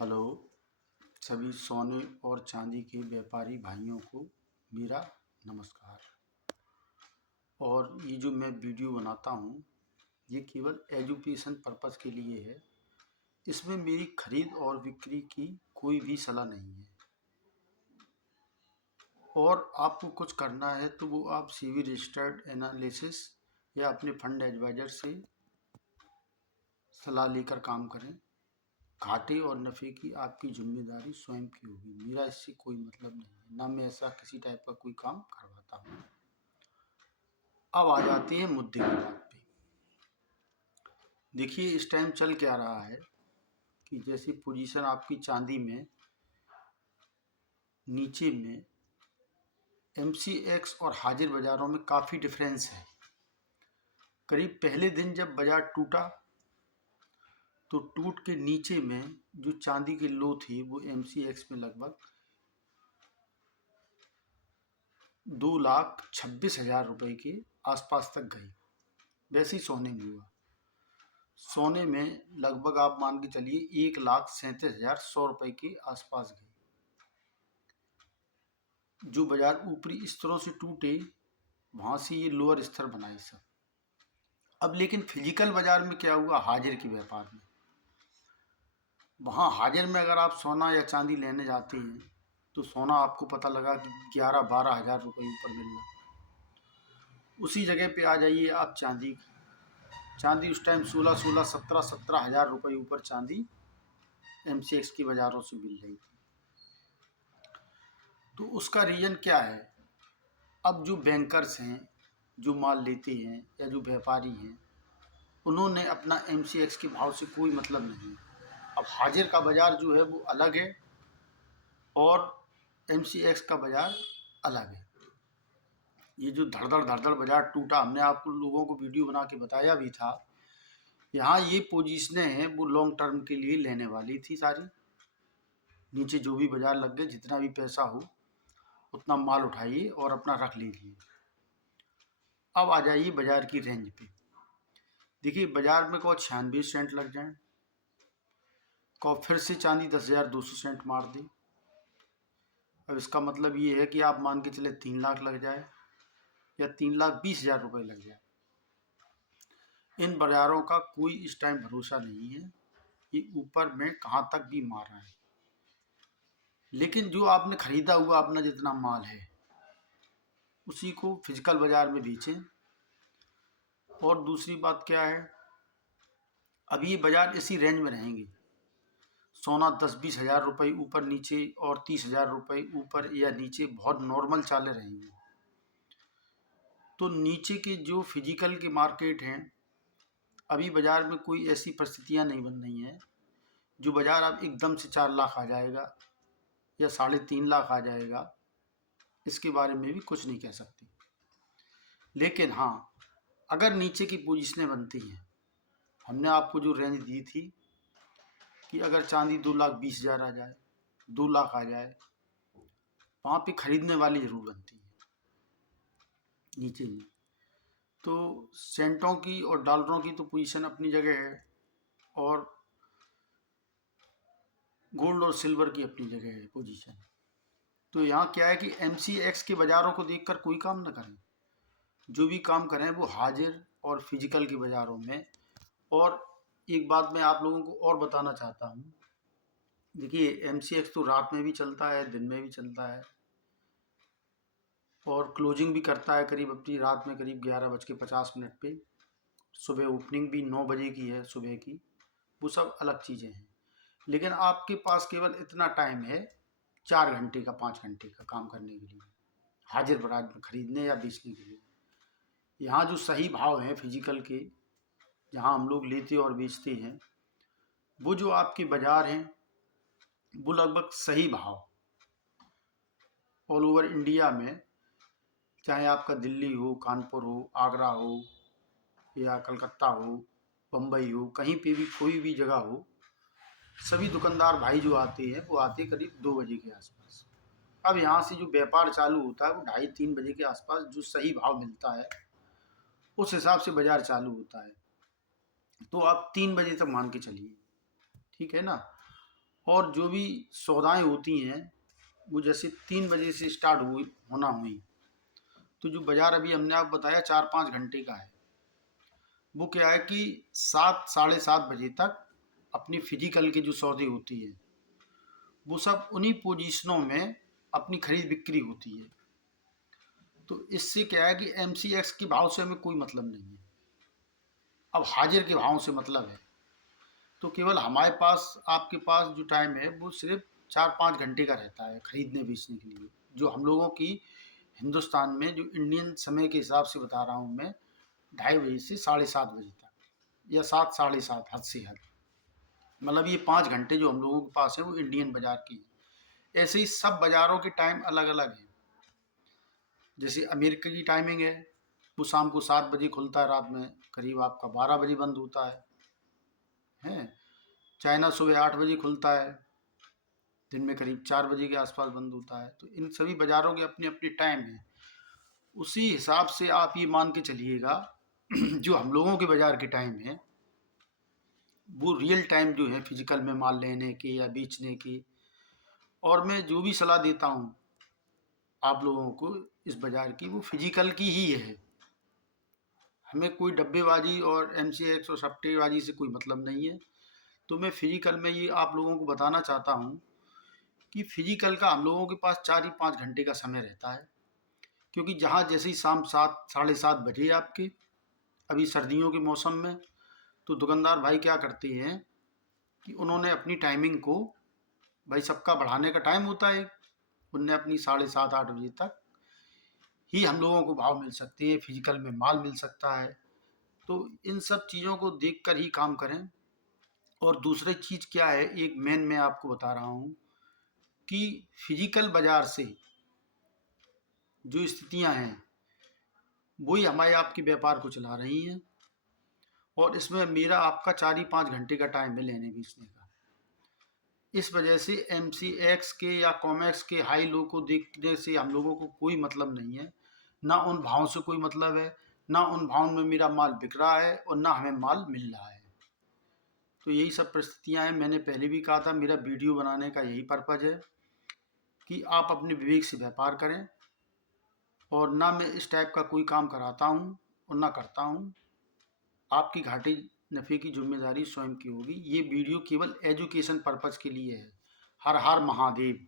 Hello. सभी सोने और चांदी के व्यापारी भाइयों को मेरा नमस्कार। और ये जो मैं वीडियो बनाता हूँ ये केवल एजुकेशन पर्पस के लिए है। इसमें मेरी खरीद और बिक्री की कोई भी सलाह नहीं है। और आपको कुछ करना है तो वो आप सेबी रजिस्टर्ड एनालिसिस या अपने फंड एडवाइजर से सलाह लेकर काम करें। घाटे और नफ़े की आपकी जिम्मेदारी स्वयं की होगी। मेरा इससे कोई मतलब नहीं है, ना मैं ऐसा किसी टाइप का कोई काम करवाता हूँ। अब आ जाते हैं मुद्दे की बात पे। देखिए इस टाइम चल क्या रहा है कि जैसी पोजीशन आपकी चांदी में नीचे में MCX और हाजिर बाज़ारों में काफ़ी डिफरेंस है। करीब पहले दिन जब बाज़ार टूटा तो टूट के नीचे में जो चांदी के लो थे वो MCX में लगभग 2,26,000 रुपये के आसपास तक गई। वैसे ही सोने में हुआ। सोने में लगभग आप मान के चलिए 1,37,100 रुपये के आसपास गई। जो बाजार ऊपरी स्तरों से टूटे वहाँ से ये लोअर स्तर बनाए सब। अब लेकिन फिजिकल बाजार में क्या हुआ, हाजिर के व्यापार में, वहाँ हाजिर में अगर आप सोना या चांदी लेने जाते हैं तो सोना आपको पता लगा कि 11-12 हज़ार रुपये ऊपर मिल रहा। उसी जगह पे आ जाइए आप चांदी उस टाइम 16-16, 17-17 हज़ार रुपये ऊपर चांदी MCX की बाज़ारों से मिल रही थी। तो उसका रीज़न क्या है? अब जो बैंकर्स हैं, जो माल लेते हैं या जो व्यापारी हैं, उन्होंने अपना MCX के भाव से कोई मतलब नहीं। अब हाजिर का बाज़ार जो है वो अलग है और MCX का बाज़ार अलग है। ये जो धड़धड़ बाज़ार टूटा, हमने आपको लोगों को वीडियो बना के बताया भी था। यहाँ ये पोजीशनें हैं वो लॉन्ग टर्म के लिए लेने वाली थी सारी। नीचे जो भी बाज़ार लग गए, जितना भी पैसा हो उतना माल उठाइए और अपना रख लीजिए। अब आ जाइए बाज़ार की रेंज पे। देखिए बाज़ार में को 96 सेंट लग जाए, को फिर से चांदी 10,200 सेंट मार दे। अब इसका मतलब ये है कि आप मान के चले 3 लाख लग जाए या 3,20,000 रुपये लग जाए। इन बाज़ारों का कोई इस टाइम भरोसा नहीं है, ये ऊपर में कहाँ तक भी मार रहा है। लेकिन जो आपने ख़रीदा हुआ अपना जितना माल है उसी को फिजिकल बाज़ार में बेचें। और दूसरी बात क्या है, अभी ये बाज़ार इसी रेंज में रहेंगे। सोना 10-20 हज़ार रुपये ऊपर नीचे और 30,000 रुपये ऊपर या नीचे बहुत नॉर्मल चाले रहेंगे। तो नीचे के जो फिजिकल के मार्केट हैं, अभी बाज़ार में कोई ऐसी परिस्थितियां नहीं बन रही हैं जो बाज़ार अब एकदम से 4 लाख आ जाएगा या 3.5 लाख आ जाएगा। इसके बारे में भी कुछ नहीं कह सकते। लेकिन हाँ, अगर नीचे की पोजीशनें बनती हैं, हमने आपको जो रेंज दी थी कि अगर चांदी 2,20,000 आ जाए, 2 लाख आ जाए, वहाँ पे खरीदने वाली ज़रूर बनती है नीचे में। तो सेंटों की और डॉलरों की तो पोजीशन अपनी जगह है और गोल्ड और सिल्वर की अपनी जगह है पोजीशन। तो यहाँ क्या है कि MCX के बाज़ारों को देखकर कोई काम ना करें। जो भी काम करें वो हाजिर और फिजिकल के बाज़ारों में। और एक बात मैं आप लोगों को और बताना चाहता हूँ। देखिए MCX तो रात में भी चलता है, दिन में भी चलता है और क्लोजिंग भी करता है करीब अपनी रात में करीब 11:50 पे। सुबह ओपनिंग भी 9 बजे की है सुबह की। वो सब अलग चीज़ें हैं। लेकिन आपके पास केवल इतना टाइम है 4 घंटे का 5 घंटे का काम करने के लिए, हाजिर बाजार में खरीदने या बेचने के लिए। यहाँ जो सही भाव हैं फिजिकल के, जहाँ हम लोग लेते और बेचते हैं, वो जो आपके बाज़ार हैं वो लगभग सही भाव ऑल ओवर इंडिया में, चाहे आपका दिल्ली हो, कानपुर हो, आगरा हो या कलकत्ता हो, बम्बई हो, कहीं पे भी कोई भी जगह हो, सभी दुकानदार भाई जो आते हैं वो आते करीब 2 बजे के आसपास। अब यहाँ से जो व्यापार चालू होता है वो 2:30-3 बजे के आसपास जो सही भाव मिलता है उस हिसाब से बाज़ार चालू होता है। तो आप 3 बजे तक मान के चलिए, ठीक है ना। और जो भी सौदाएँ होती हैं वो जैसे 3 बजे से स्टार्ट हुई, तो जो बाज़ार अभी हमने आपको बताया 4-5 घंटे का है, वो क्या है कि 7 साढ़े 7 बजे तक अपनी फिजिकल की जो सौदे होती है वो सब उन्हीं पोजीशनों में अपनी खरीद बिक्री होती है। तो इससे क्या है कि एमसीएक्स के भाव से हमें कोई मतलब नहीं है, अब हाजिर के भाव से मतलब है। तो केवल हमारे पास आपके पास जो टाइम है वो सिर्फ 4-5 घंटे का रहता है खरीदने बेचने के लिए, जो हम लोगों की हिंदुस्तान में जो इंडियन समय के हिसाब से बता रहा हूँ मैं, 2:30 बजे से 7:30 बजे तक या 7 साढ़े 7 हद से हद, मतलब ये 5 घंटे जो हम लोगों के पास है वो इंडियन बाजार की है। ऐसे ही सब बाजारों के टाइम अलग अलग हैं। जैसे अमेरिका की टाइमिंग है, वो शाम को 7 बजे खुलता है, रात में करीब आपका 12 बजे बंद होता है। चाइना सुबह 8 बजे खुलता है, दिन में करीब 4 बजे के आसपास बंद होता है। तो इन सभी बाज़ारों के अपने अपने टाइम हैं। उसी हिसाब से आप ये मान के चलिएगा जो हम लोगों के बाज़ार के टाइम है वो रियल टाइम जो है फिजिकल में माल लेने के या बेचने के। और मैं जो भी सलाह देता हूँ आप लोगों को इस बाज़ार की, वो फिजिकल की ही है। हमें कोई डब्बेबाजी और एमसीएक्स और सट्टेबाजी से कोई मतलब नहीं है। तो मैं फिजिकल में ये आप लोगों को बताना चाहता हूँ कि फिजिकल का हम लोगों के पास 4 ही 5 घंटे का समय रहता है। क्योंकि जहाँ जैसे ही शाम 7 साढ़े 7 बजे आपके, अभी सर्दियों के मौसम में, तो दुकानदार भाई क्या करते हैं कि उन्होंने अपनी टाइमिंग को, भाई सबका बढ़ाने का टाइम होता है, उनने अपनी 7:30 8 बजे तक ही हम लोगों को भाव मिल सकते हैं, फिजिकल में माल मिल सकता है। तो इन सब चीज़ों को देख कर ही काम करें। और दूसरी चीज़ क्या है, एक मेन मैं आपको बता रहा हूँ कि फिजिकल बाज़ार से जो स्थितियाँ हैं वही हमारे आपके व्यापार को चला रही हैं। और इसमें मेरा आपका 4 ही 5 घंटे का टाइम है लेने बेचने का। इस वजह से एमसीएक्स के या कॉमेक्स के हाई लो को देखने से हम लोगों को कोई मतलब नहीं है, ना उन भावों से कोई मतलब है, ना उन भावों में मेरा माल बिक रहा है और ना हमें माल मिल रहा है। तो यही सब परिस्थितियां हैं। मैंने पहले भी कहा था मेरा वीडियो बनाने का यही पर्पज़ है कि आप अपने विवेक से व्यापार करें। और ना मैं इस टाइप का कोई काम कराता हूँ और ना करता हूँ। आपकी घाटे नफ़े की जिम्मेदारी स्वयं की होगी। ये वीडियो केवल एजुकेशन पर्पज़ के लिए है। हर हर महादेव।